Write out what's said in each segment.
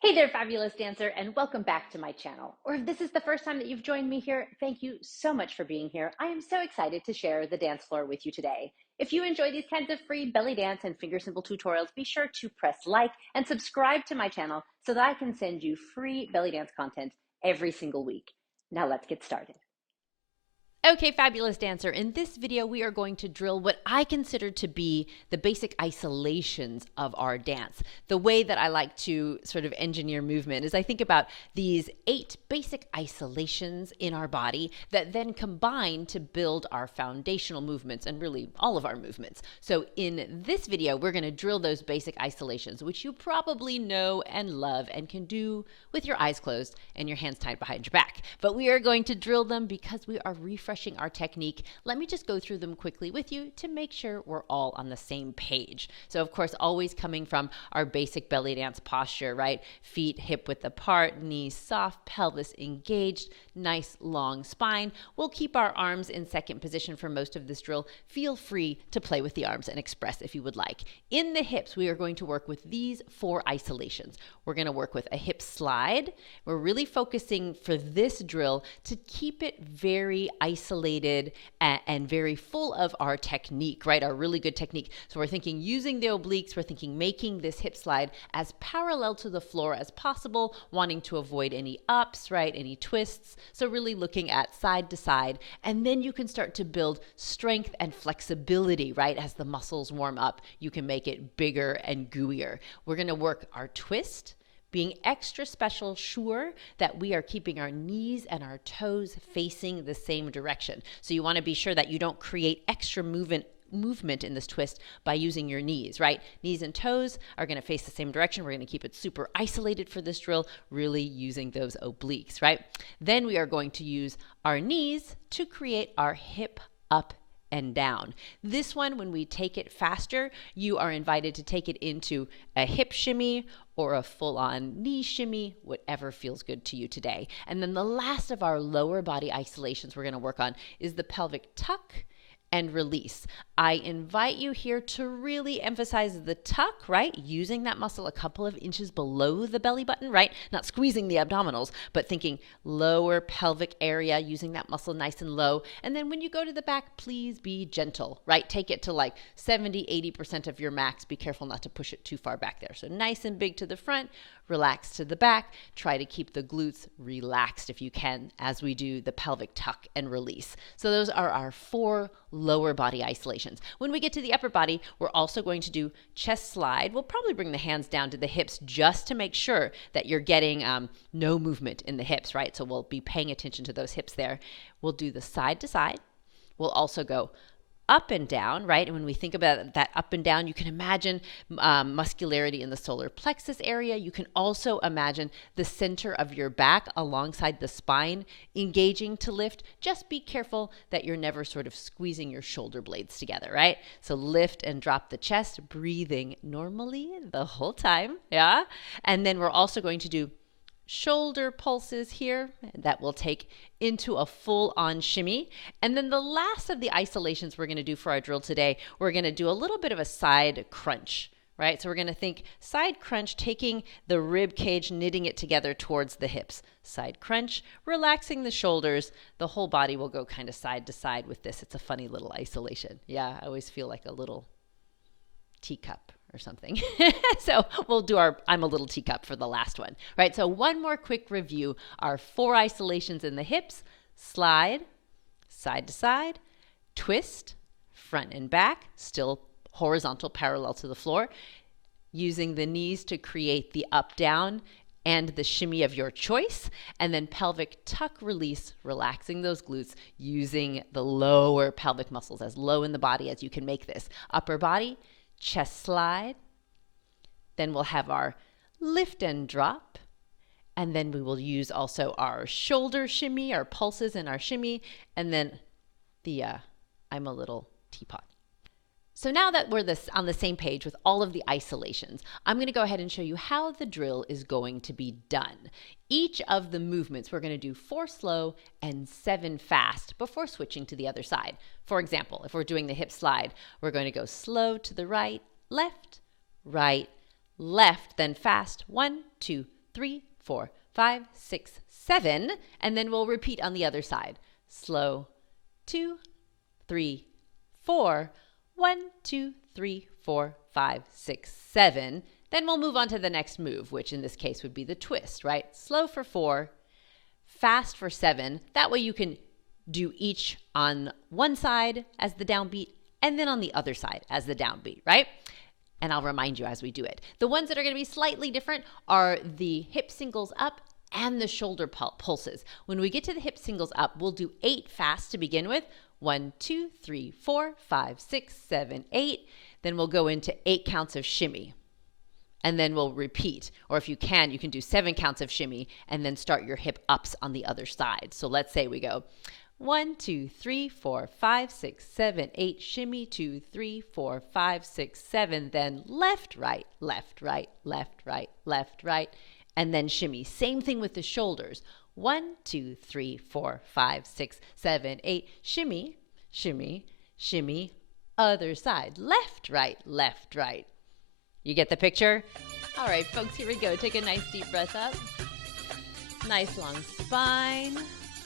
Hey there, fabulous dancer, and welcome back to my channel. Or if this is the first time that you've joined me here, thank you so much for being here. I am so excited to share the dance floor with you today. If you enjoy these kinds of free belly dance and finger cymbal tutorials, be sure to press like and subscribe to my channel so that I can send you free belly dance content every single week. Now let's get started. Okay, fabulous dancer. In this video, we are going to drill what I consider to be the basic isolations of our dance. The way that I like to sort of engineer movement is I think about these 8 basic isolations in our body that then combine to build our foundational movements and really all of our movements. So in this video, we're going to drill those basic isolations, which you probably know and love and can do with your eyes closed and your hands tied behind your back. But we are going to drill them because we are refreshing our technique. Let me just go through them quickly with you to make sure we're all on the same page. So of course, always coming from our basic belly dance posture, right? Feet hip width apart, knees soft, pelvis engaged, nice long spine. We'll keep our arms in second position for most of this drill. Feel free to play with the arms and express if you would like. In the hips, we are going to work with these 4 isolations. We're going to work with a hip slide. We're really focusing for this drill to keep it very isolated and very full of our technique, right? Our really good technique. So we're thinking using the obliques, we're thinking making this hip slide as parallel to the floor as possible, wanting to avoid any ups, right? Any twists. So really looking at side to side. And then you can start to build strength and flexibility, right? As the muscles warm up, you can make it bigger and gooier. We're going to work our twist, being extra special sure that we are keeping our knees and our toes facing the same direction. So you want to be sure that you don't create extra movement in this twist by using your knees, right? Knees and toes are going to face the same direction. We're going to keep it super isolated for this drill, really using those obliques, right? Then we are going to use our knees to create our hip up and down. This one, when we take it faster, you are invited to take it into a hip shimmy or a full-on knee shimmy, whatever feels good to you today. And then the last of our lower body isolations we're going to work on is the pelvic tuck and release. I invite you here to really emphasize the tuck, right? Using that muscle a couple of inches below the belly button, right? Not squeezing the abdominals, but thinking lower pelvic area, using that muscle nice and low. And then when you go to the back, please be gentle, right? Take it to like 70, 80% of your max. Be careful not to push it too far back there. So nice and big to the front, relax to the back. Try to keep the glutes relaxed if you can as we do the pelvic tuck and release. So those are our 4 lower body isolations. When we get to the upper body, we're also going to do chest slide. We'll probably bring the hands down to the hips just to make sure that you're getting no movement in the hips, right? So we'll be paying attention to those hips there. We'll do the side to side. We'll also go up and down, right? And when we think about that up and down, you can imagine muscularity in the solar plexus area. You can also imagine the center of your back alongside the spine engaging to lift. Just be careful that you're never sort of squeezing your shoulder blades together, right? So lift and drop the chest, breathing normally the whole time, yeah? And then we're also going to do shoulder pulses here that will take into a full-on shimmy. And then the last of the isolations we're going to do for our drill today, we're going to do a little bit of a side crunch, right? So we're going to think side crunch, taking the rib cage, knitting it together towards the hips. Side crunch, relaxing the shoulders. The whole body will go kind of side to side with this. It's a funny little isolation. Yeah, I always feel like a little teacup or something. So we'll do our I'm a little teacup for the last one, right? So one more quick review. Our 4 isolations in the hips: slide, side to side, twist, front and back, still horizontal parallel to the floor, using the knees to create the up down and the shimmy of your choice, and then pelvic tuck release, relaxing those glutes, using the lower pelvic muscles, as low in the body as you can make this. Upper body, chest slide, then we'll have our lift and drop, and then we will use also our shoulder shimmy, our pulses and our shimmy, and then the I'm a little teapot. So now that we're on the same page with all of the isolations, I'm going to go ahead and show you how the drill is going to be done. Each of the movements, we're going to do 4 slow and 7 fast before switching to the other side. For example, if we're doing the hip slide, we're going to go slow to the right, left, then fast, 1, 2, 3, 4, 5, 6, 7. And then we'll repeat on the other side. Slow. 2, 3, 4. 1, 2, 3, 4, 5, 6, 7. Then we'll move on to the next move, which in this case would be the twist, right? Slow for 4, fast for 7. That way you can do each on one side as the downbeat and then on the other side as the downbeat, right? And I'll remind you as we do it. The ones that are going to be slightly different are the hip singles up and the shoulder pulses. When we get to the hip singles up, we'll do 8 fast to begin with. 1, 2, 3, 4, 5, 6, 7, 8. Then we'll go into 8 counts of shimmy. And then we'll repeat. Or if you can do 7 counts of shimmy and then start your hip ups on the other side. So let's say we go 1, 2, 3, 4, 5, 6, 7, 8, shimmy, 2, 3, 4, 5, 6, 7, then left, right, left, right, left, right, left, right, and then shimmy. Same thing with the shoulders. 1, 2, 3, 4, 5, 6, 7, 8, shimmy, shimmy, shimmy, other side, left, right, left, right. You get the picture? All right, folks, here we go. Take a nice deep breath up. Nice long spine.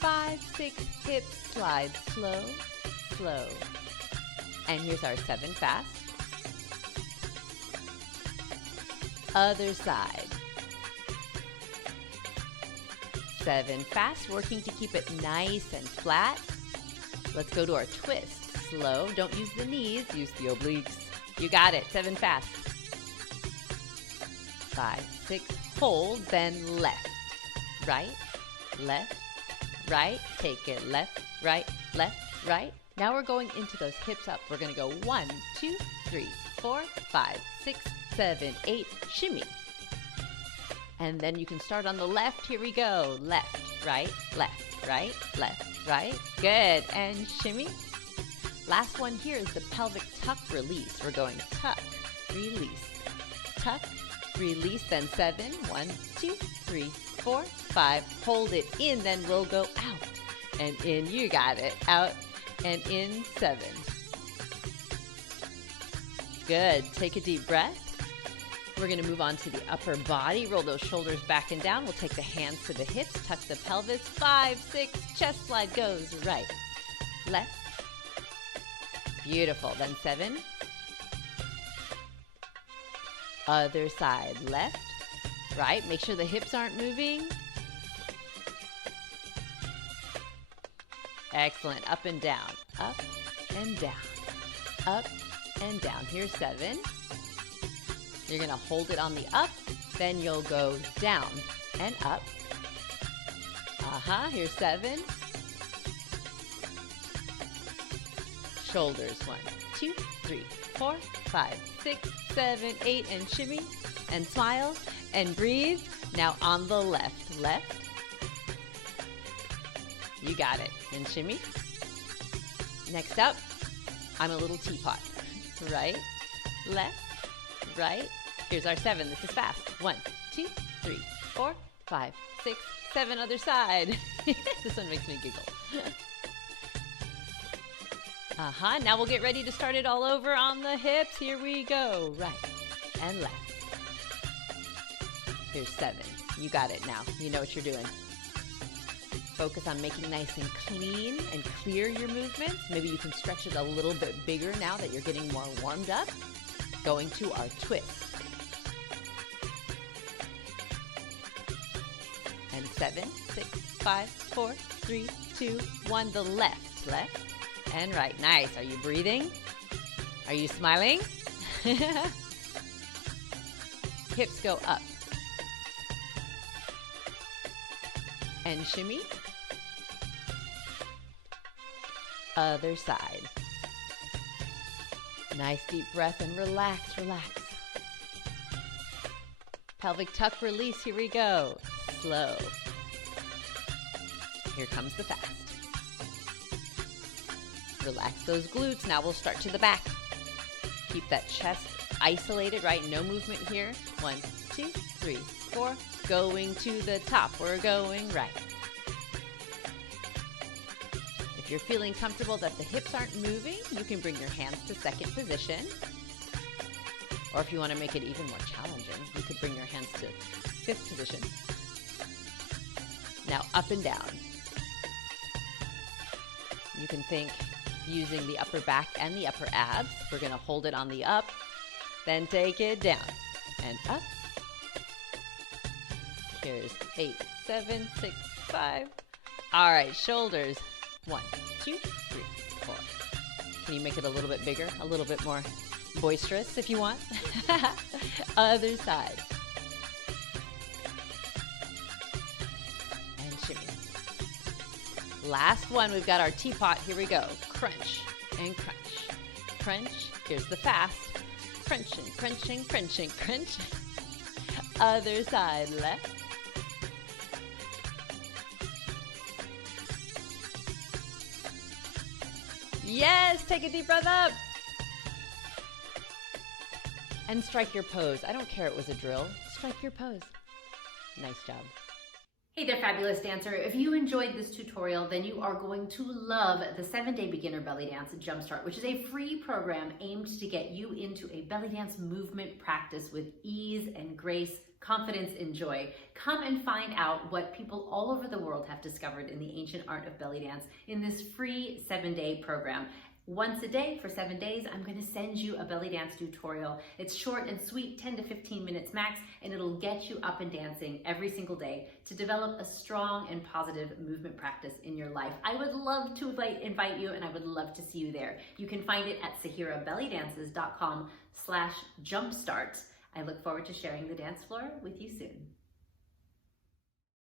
5, 6, hips, slide, slow, slow. And here's our 7 fast. Other side. 7 fast, working to keep it nice and flat. Let's go to our twist. Slow, don't use the knees, use the obliques. You got it, 7 fast. 5, 6, hold, then left, right, left, right, take it left, right, right. Now we're going into those hips up. We're going to go 1, 2, 3, 4, 5, 6, 7, 8, shimmy. And then you can start on the left. Here we go. Left, right, left, right, left, right. Good. And shimmy. Last one here is the pelvic tuck release. We're going tuck, release, tuck, release, then 7. 1, 2, 3, 4, 5. Hold it in, then we'll go out and in. You got it. Out and in. 7. Good. Take a deep breath. We're going to move on to the upper body. Roll those shoulders back and down. We'll take the hands to the hips. Tuck the pelvis. 5, 6. Chest slide goes right, left. Beautiful. Then 7. Other side. Left, right. Make sure the hips aren't moving. Excellent. Up and down. Up and down. Up and down. Here's 7. You're going to hold it on the up. Then you'll go down and up. Here's 7. Shoulders. 1, 2, 3, 4, 5, 6, 7, 8, and shimmy and smile and breathe. Now on the left, left. You got it. And shimmy. Next up, I'm a little teapot. Right, left, right. Here's our 7. This is fast. 1, 2, 3, 4, 5, 6, 7. Other side. This one makes me giggle. Now we'll get ready to start it all over on the hips. Here we go. Right and left. Here's 7. You got it now. You know what you're doing. Focus on making nice and clean and clear your movements. Maybe you can stretch it a little bit bigger now that you're getting more warmed up. Going to our twist. And 7, 6, 5, 4, 3, 2, 1. The left, left. And right. Nice. Are you breathing? Are you smiling? Hips go up. And shimmy. Other side. Nice deep breath and relax, relax. Pelvic tuck release. Here we go. Slow. Here comes the fast. Relax those glutes. Now we'll start to the back. Keep that chest isolated, right? No movement here. 1, 2, 3, 4. Going to the top. We're going right. If you're feeling comfortable that the hips aren't moving, you can bring your hands to second position. Or if you want to make it even more challenging, you could bring your hands to fifth position. Now up and down. You can think using the upper back and the upper abs. We're going to hold it on the up, then take it down and up. Here's 8, 7, 6, 5. All right, shoulders. 1, 2, 3, 4. Can you make it a little bit bigger, a little bit more boisterous if you want? Other side. And shimmy. Last one, we've got our teapot. Here we go. Crunch and crunch. Crunch. Here's the fast. Crunching, crunching, crunching, crunch. Other side, left. Yes, take a deep breath up. And strike your pose. I don't care it was a drill. Strike your pose. Nice job. Hey there, fabulous dancer. If you enjoyed this tutorial, then you are going to love the 7-day Beginner Belly Dance Jumpstart, which is a free program aimed to get you into a belly dance movement practice with ease and grace, confidence and joy. Come and find out what people all over the world have discovered in the ancient art of belly dance in this free 7-day program. Once a day for 7 days, I'm going to send you a belly dance tutorial. It's short and sweet, 10 to 15 minutes max, and it'll get you up and dancing every single day to develop a strong and positive movement practice in your life. I would love to invite you, and I would love to see you there. You can find it at sahirabellydances.com/jumpstart. I look forward to sharing the dance floor with you soon.